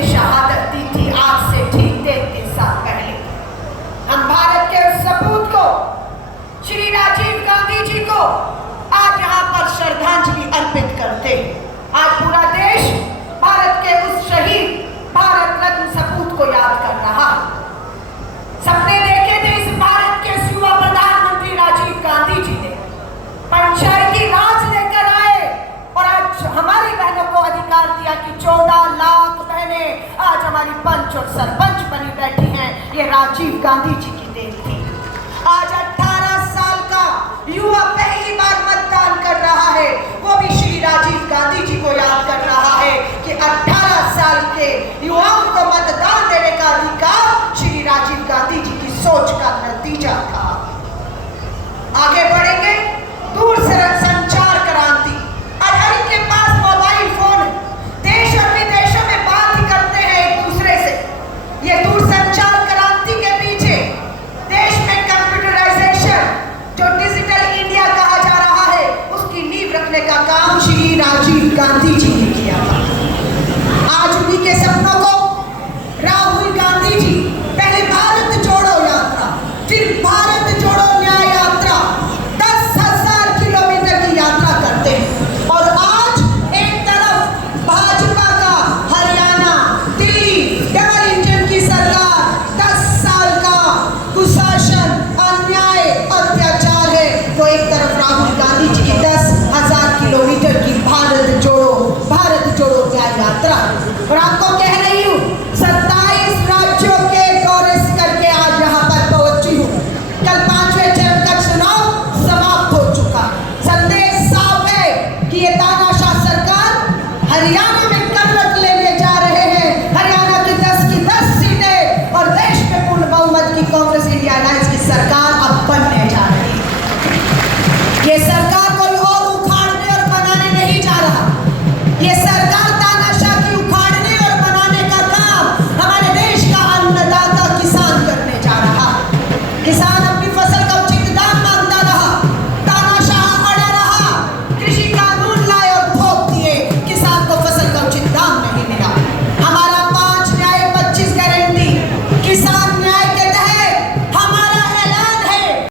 ने शहादत दी थी आज से ठीक 33 साल पहले। हम भारत के उस सपूत को, श्री राजीव गांधी जी को आज यहाँ पर श्रद्धांजलि अर्पित करते। आज पूरा देश भारत के उस शहीद भारत रत्न सपूत को याद कर रहा। सपने देखे थे इस भारत के युवा प्रधानमंत्री राजीव गांधी जी ने, पंचायती राज लेकर आए और आज हमारी बहनों को अधिकार दिया कि 14 लाख बहनें आज हमारी पंच और सरपंच बनी बैठी हैं। ये राजीव गांधी जी की देन थी। आज 18 साल का युवा पहली बार मतदान कर रहा है, वो भी श्री राजीव गांधी जी को याद कर रहा है कि 18 साल के युवाओं को मतदान देने का अधिकार श्री राजीव गांधी जी की सोच का नतीजा था। आगे बढ़ेंगे, दूरसंचार संचार क्रांति। आज हर एक के पास मोबाइल फोन है, देश और विदेशों में बात ही करते हैं एक दूसरे से। ये दूरसंचार क्रांति के पीछे देश में कंप्यूटराइजेशन, जो डिजिटल इंडिया कहा जा रहा है, उसकी नींव रखने का काम श्री राजीव गांधी जी ने किया था। आज उन्हीं के सपनों को राहुल गांधी जी पहले भारत जोड़ो यात्रा, फिर भारत जोड़ो न्याय यात्रा, 10,000 किलोमीटर की यात्रा करते हैं। और आज एक तरफ भाजपा का हरियाणा, दिल्ली डबल इंजन की सरकार, 10 साल का कुशासन, अन्याय, अत्याचार है, तो एक तरफ राहुल गांधी जी की 10,000 किलोमीटर की भारत जोड़ो न्याय यात्रा। और आपको कह रही हूँ 27 राज्यों के दौरे करके आज यहाँ पर पहुंची हूँ। कल 5वें चरण का चुनाव समाप्त हो चुका। संदेश साफ है कि ये तानाशाह सरकार हरियाणा